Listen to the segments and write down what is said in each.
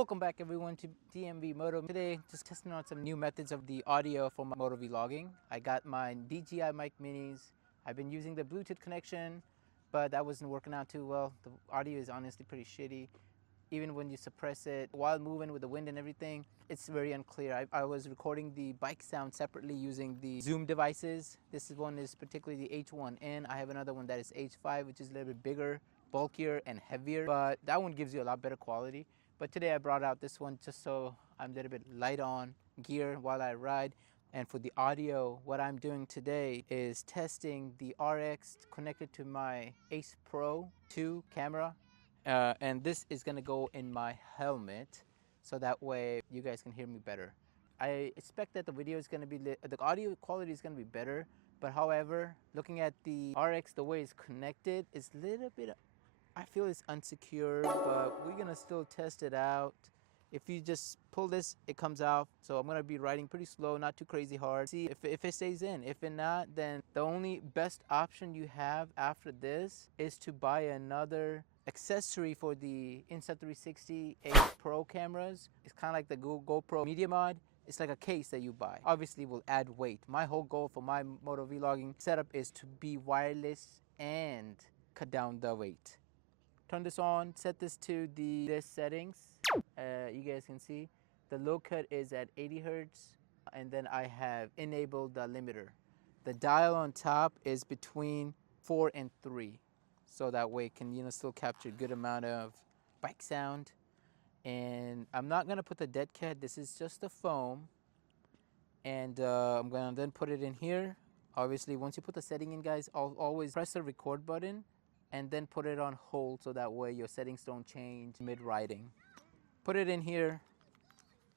Welcome back everyone to DMV Moto. Today, just testing out some new methods of the audio for my moto vlogging. I got my DJI mic minis. I've been using the Bluetooth connection, but that wasn't working out too well. The audio is honestly pretty shitty. Even when you suppress it while moving with the wind and everything, it's very unclear. I was recording the bike sound separately using the Zoom devices. This one is particularly the H1N. I have another one that is H5, which is a little bit bigger, bulkier, and heavier, but that one gives you a lot better quality. But today I brought out this one just so I'm a little bit light on gear while I ride. And for the audio, what I'm doing today is testing the RX connected to my Ace Pro 2 camera. And this is gonna go in my helmet, so that way you guys can hear me better. I expect that the video is gonna be, the audio quality is gonna be better, but however, looking at the RX, the way it's connected, is a little bit, I feel it's unsecure, but we're gonna still test it out. If you just pull this, it comes out. So I'm gonna be riding pretty slow, not too crazy hard. See if it stays in. If it not, then the only best option you have after this is to buy another accessory for the Insta360 Ace Pro cameras. It's kind of like the GoPro Media Mod. It's like a case that you buy. Obviously, will add weight. My whole goal for my moto vlogging setup is to be wireless and cut down the weight. Turn this on, set this to the settings. You guys can see the low cut is at 80 Hertz, and then I have enabled the limiter. The dial on top is between 4 and 3, so that way it can still capture a good amount of bike sound. And I'm not gonna put the dead cat. This is just the foam, and I'm gonna then put it in here. Obviously, once you put the setting in, guys, I'll always press the record button and then put it on hold, so that way your settings don't change mid-riding. Put it in here.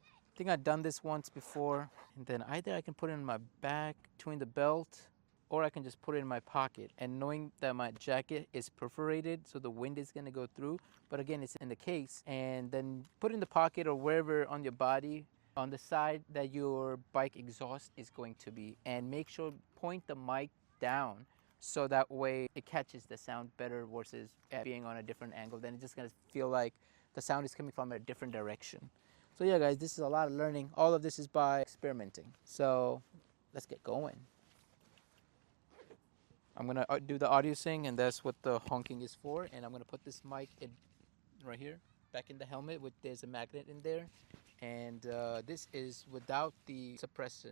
I think I've done this once before. And then either I can put it in my back between the belt, or I can just put it in my pocket. And knowing that my jacket is perforated, so the wind is gonna go through, but again, it's in the case. And then put it in the pocket or wherever on your body, on the side that your bike exhaust is going to be. And make sure, point the mic down, so that way it catches the sound better versus being on a different angle. Then it's just gonna feel like the sound is coming from a different direction. So yeah, guys, this is a lot of learning. All of this is by experimenting. So let's get going. I'm gonna do the audio sync, and that's what the honking is for. And I'm gonna put this mic in right here, back in the helmet. There's a magnet in there, and this is without the suppression.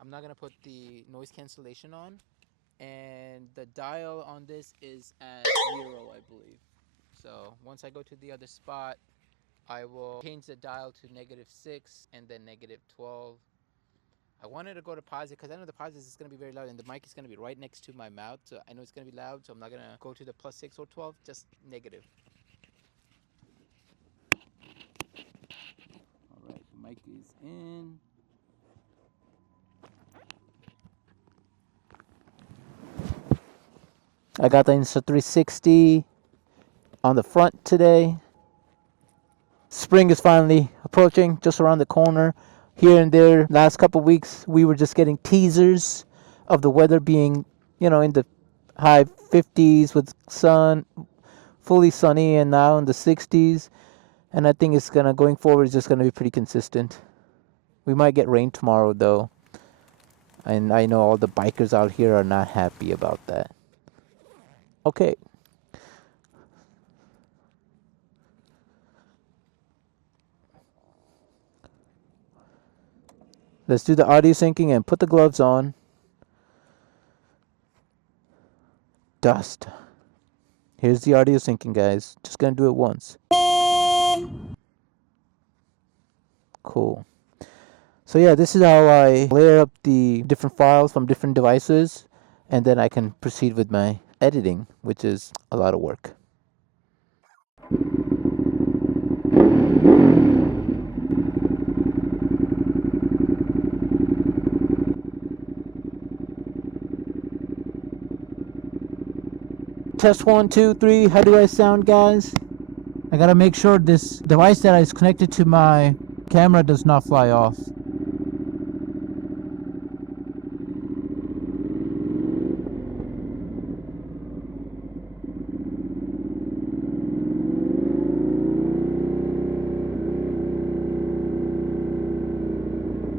I'm not gonna put the noise cancellation on. And the dial on this is at 0, I believe. So once I go to the other spot, I will change the dial to -6 and then -12. I wanted to go to positive because I know the positive is going to be very loud, and the mic is going to be right next to my mouth, so I know it's going to be loud, so I'm not going to go to the +6 or 12, just negative. All right, the mic is in. I got the Insta360 on the front today. Spring is finally approaching, just around the corner. Here and there, last couple of weeks, we were just getting teasers of the weather being, in the high 50s with sun, fully sunny, and now in the 60s. And I think it's going forward, it's just gonna be pretty consistent. We might get rain tomorrow though. And I know all the bikers out here are not happy about that. Okay. Let's do the audio syncing and put the gloves on. Dust. Here's the audio syncing, guys. Just gonna do it once. Cool. So yeah, this is how I layer up the different files from different devices, and then I can proceed with my editing, which is a lot of work. Test 1, 2, 3. How do I sound, guys? I gotta make sure this device that is connected to my camera does not fly off.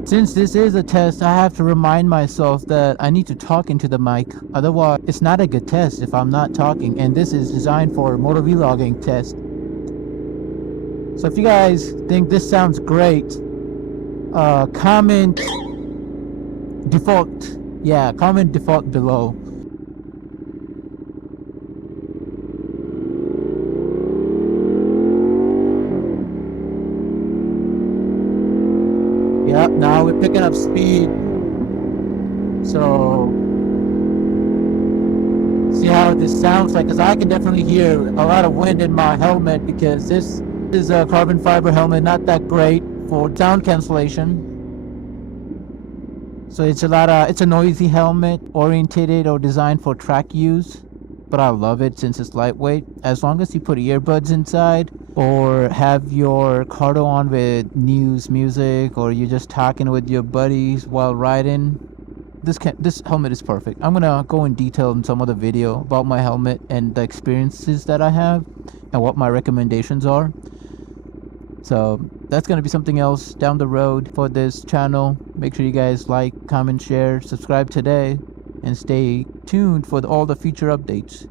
Since this is a test, I have to remind myself that I need to talk into the mic. Otherwise, it's not a good test if I'm not talking. And this is designed for a motor vlogging test. So if you guys think this sounds great, comment default. Yeah, comment default below. Yep, now we're picking up speed. So, see how this sounds like, because I can definitely hear a lot of wind in my helmet, because this is a carbon fiber helmet, not that great for sound cancellation. So it's a noisy helmet, orientated or designed for track use. But I love it since it's lightweight. As long as you put earbuds inside or have your cardo on with news music, or you're just talking with your buddies while riding, this helmet is perfect. I'm gonna go in detail in some other video about my helmet and the experiences that I have and what my recommendations are. So that's gonna be something else down the road for this channel. Make sure you guys like, comment, share, subscribe today, and stay tuned for all the future updates.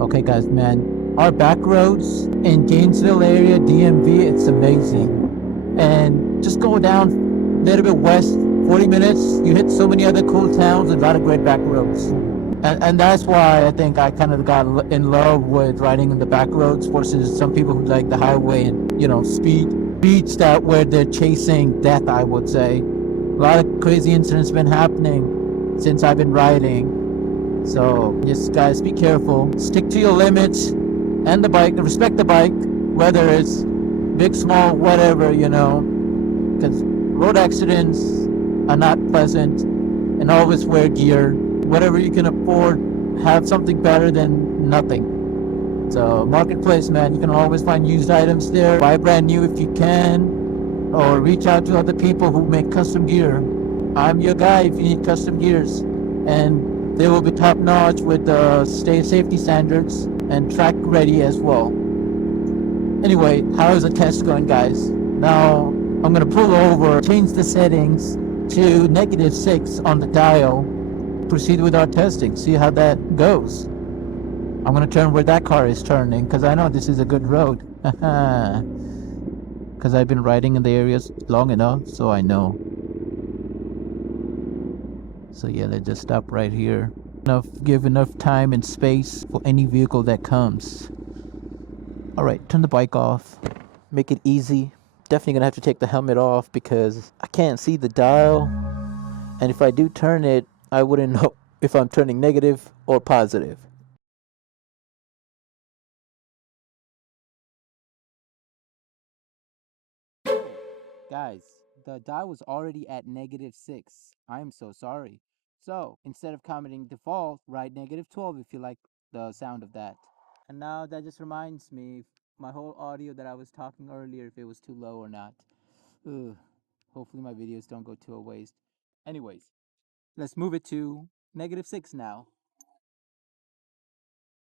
Okay guys, man, our back roads in Gainesville area, DMV, it's amazing. And just go down a little bit west, 40 minutes, you hit so many other cool towns and a lot of great back roads. And that's why I think I kind of got in love with riding in the back roads versus some people who like the highway and, you know, speeds that where they're chasing death, I would say. A lot of crazy incidents been happening since I've been riding. So just guys, be careful, stick to your limits, and the bike, respect the bike, whether it's big, small, whatever, you know, because road accidents are not pleasant. And always wear gear. Whatever you can afford, have something better than nothing. So marketplace, man, you can always find used items there. Buy brand new if you can, or reach out to other people who make custom gear. I'm your guy if you need custom gears, and they will be top notch with safety standards and track ready as well. Anyway, how is the test going, guys? Now I'm gonna pull over, change the settings to -6 on the dial, proceed with our testing, see how that goes. I'm gonna turn where that car is turning, because I know this is a good road. Because I've been riding in the areas long enough, so I know. So yeah, let's just stop right here. Give enough time and space for any vehicle that comes. Alright, turn the bike off. Make it easy. Definitely gonna have to take the helmet off because I can't see the dial. And if I do turn it, I wouldn't know if I'm turning negative or positive. Guys, the dial was already at -6. I'm so sorry. So instead of commenting default, write -12 if you like the sound of that. And now that just reminds me, my whole audio that I was talking earlier, if it was too low or not. Ugh. Hopefully my videos don't go to a waste. Anyways, let's move it to -6 now.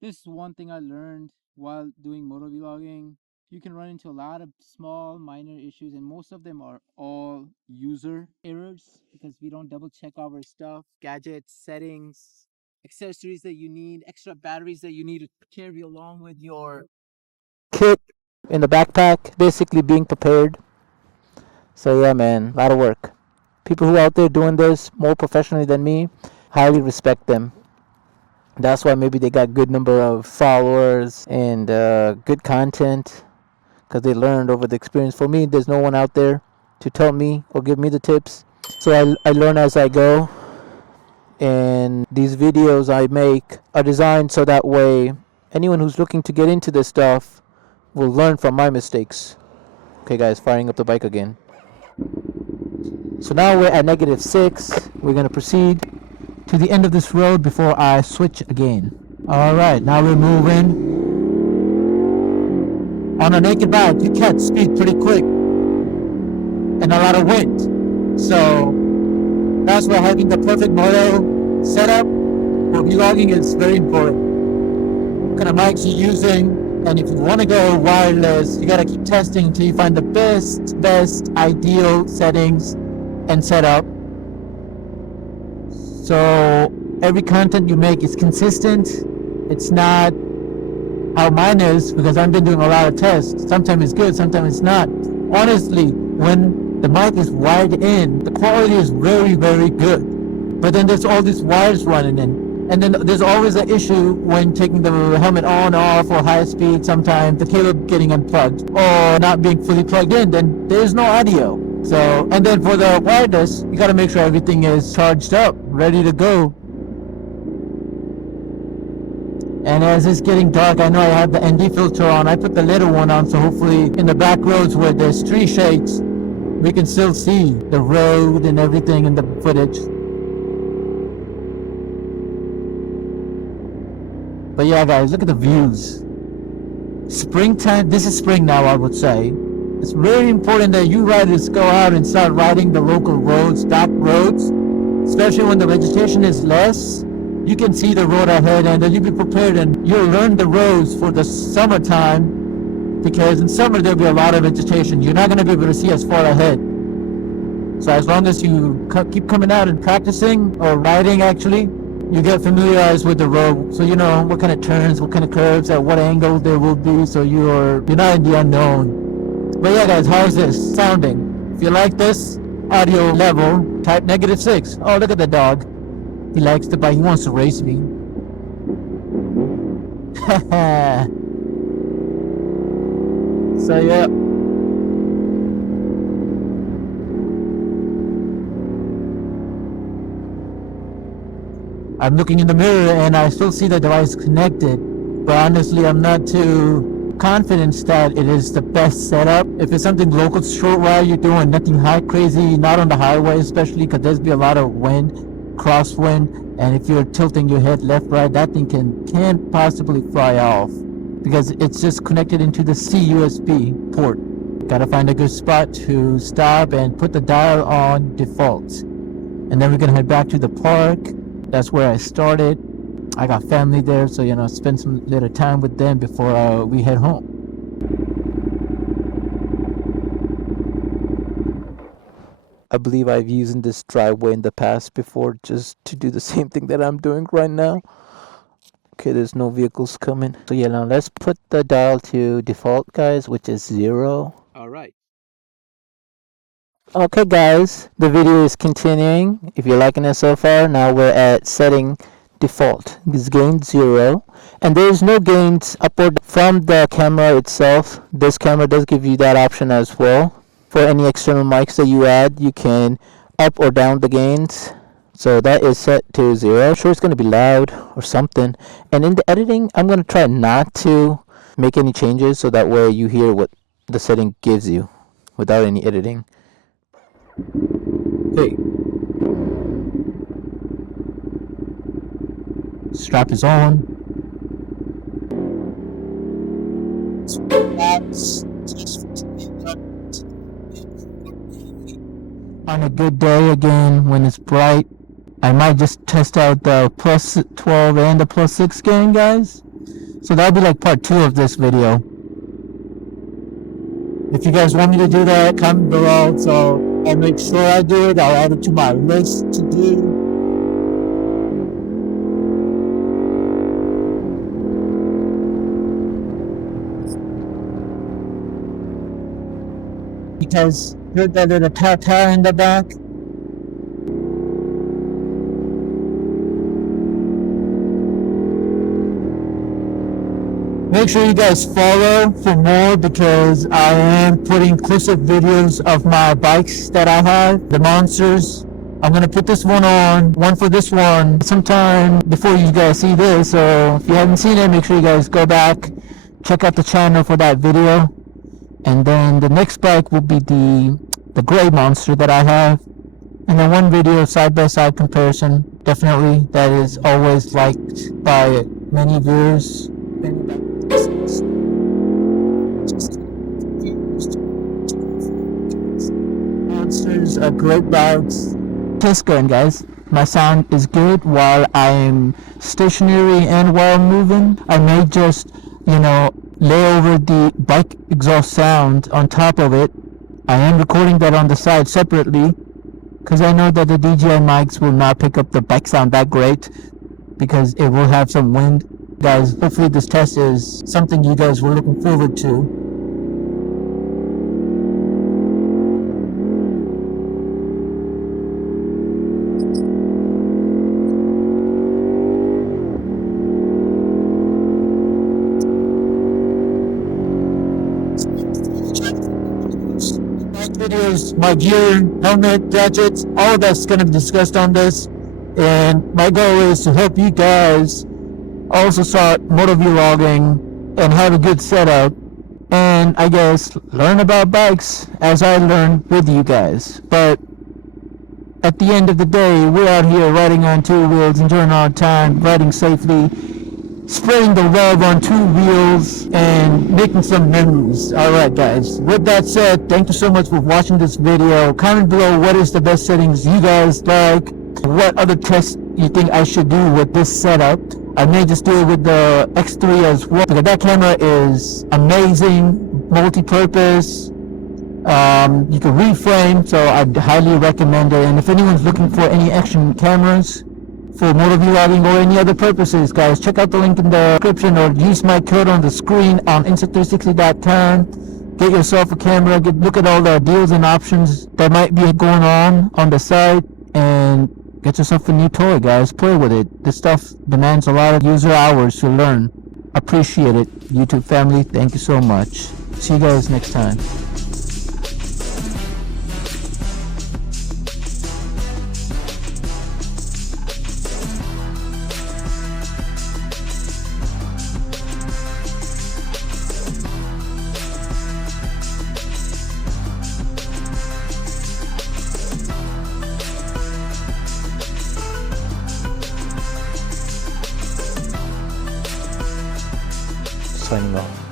This is one thing I learned while doing motovlogging. You can run into a lot of small minor issues, and most of them are all user errors because we don't double check our stuff, gadgets, settings, accessories that you need, extra batteries that you need to carry along with your kit in the backpack, basically being prepared. So yeah, man, a lot of work. People who are out there doing this more professionally than me, highly respect them. That's why maybe they got good number of followers and good content, because they learned over the experience. For me, there's no one out there to tell me or give me the tips. So I learn as I go. And these videos I make are designed so that way anyone who's looking to get into this stuff will learn from my mistakes. Okay guys, firing up the bike again. So now we're at -6. We're going to proceed to the end of this road before I switch again. Alright, now we're moving. On a naked bike, you catch speed pretty quick. And a lot of wind. So that's why having the perfect moto setup for vlogging is very important. What kind of mics you're using, and if you want to go wireless, you gotta keep testing until you find the best ideal settings and setup. So every content you make is consistent. It's not how mine is, because I've been doing a lot of tests. Sometimes it's good, sometimes it's not. Honestly, when the mic is wired in, the quality is very, very good. But then there's all these wires running in. And then there's always an issue when taking the helmet on, off, or high speed. Sometimes the cable getting unplugged or not being fully plugged in, then there's no audio. So, and then for the wireless, you gotta make sure everything is charged up, ready to go. And as it's getting dark, I know I have the ND filter on. I put the little one on, so hopefully in the back roads where there's tree shades, we can still see the road and everything in the footage. But yeah, guys, look at the views. Springtime, this is spring now, I would say. It's very important that you riders go out and start riding the local roads, back roads, especially when the vegetation is less. You can see the road ahead, and then you'll be prepared, and you'll learn the roads for the summertime, because in summer there'll be a lot of vegetation. You're not going to be able to see as far ahead. So as long as you keep coming out and practicing, or riding actually, you get familiarized with the road, so you know what kind of turns, what kind of curves, at what angle there will be, so you're not in the unknown. But yeah, guys, how's this sounding? If you like this audio level, type -6. Oh, look at the dog. He likes to bite. He wants to race me. So yeah. I'm looking in the mirror and I still see the device connected, but honestly I'm not too confident that it is the best setup. If it's something local short ride you're doing, nothing high crazy, not on the highway especially, because there's be a lot of wind, crosswind, and if you're tilting your head left right, that thing can possibly fly off, because it's just connected into the C USB port. Gotta find a good spot to stop and put the dial on default, and then we're gonna head back to the park. That's where I started. I got family there, so spend some little time with them before we head home. I believe I've used this driveway in the past before, just to do the same thing that I'm doing right now. Okay, there's no vehicles coming. So yeah, now let's put the dial to default, guys, which is 0. All right. Okay, guys, the video is continuing. If you're liking it so far, now we're at setting default. It's gain 0, and there is no gains upward from the camera itself. This camera does give you that option as well. For any external mics that you add, you can up or down the gains. So that is set to 0. I'm sure it's going to be loud or something. And in the editing, I'm going to try not to make any changes, so that way you hear what the setting gives you without any editing. Okay. Strap is on. On a good day again, when it's bright, I might just test out the plus 12 and the plus 6 gain, guys. So that'll be like part 2 of this video. If you guys want me to do that, comment below, so I'll make sure I do it. I'll add it to my list to do. Because here's that little tire in the back. Make sure you guys follow for more, because I am putting inclusive videos of my bikes that I have, the monsters. I'm going to put this one on, one for this one, sometime before you guys see this. So if you haven't seen it, make sure you guys go back, check out the channel for that video. And then the next bike will be the gray monster that I have. And then one video side-by-side comparison. Definitely, that is always liked by many viewers. Monsters are great bikes. test going, guys. My sound is good while I'm stationary and while moving. I may just, lay over the bike exhaust sound on top of it. I am recording that on the side separately because I know that the DJI mics will not pick up the bike sound that great because it will have some wind. Guys, hopefully this test is something you guys were looking forward to. Videos, my gear, helmet, gadgets, all of that's going to be discussed on this, and my goal is to help you guys also start motor vlogging and have a good setup, and I guess learn about bikes as I learn with you guys. But at the end of the day, we're out here riding on two wheels, enjoying our time, riding safely, spreading the love on two wheels, and making some memories. Alright guys, with that said, thank you so much for watching this video. Comment below what is the best settings you guys like, what other tests you think I should do with this setup. I may just do it with the X3 as well, because that camera is amazing, multi-purpose. You can reframe, so I'd highly recommend it. And if anyone's looking for any action cameras for motor vlogging or any other purposes, guys, check out the link in the description or use my code on the screen on insta360.com. Get yourself a camera, look at all the deals and options that might be going on the site, and get yourself a new toy, guys. Play with it. This stuff demands a lot of user hours to learn. Appreciate it, YouTube family. Thank you so much. See you guys next time. Signing off.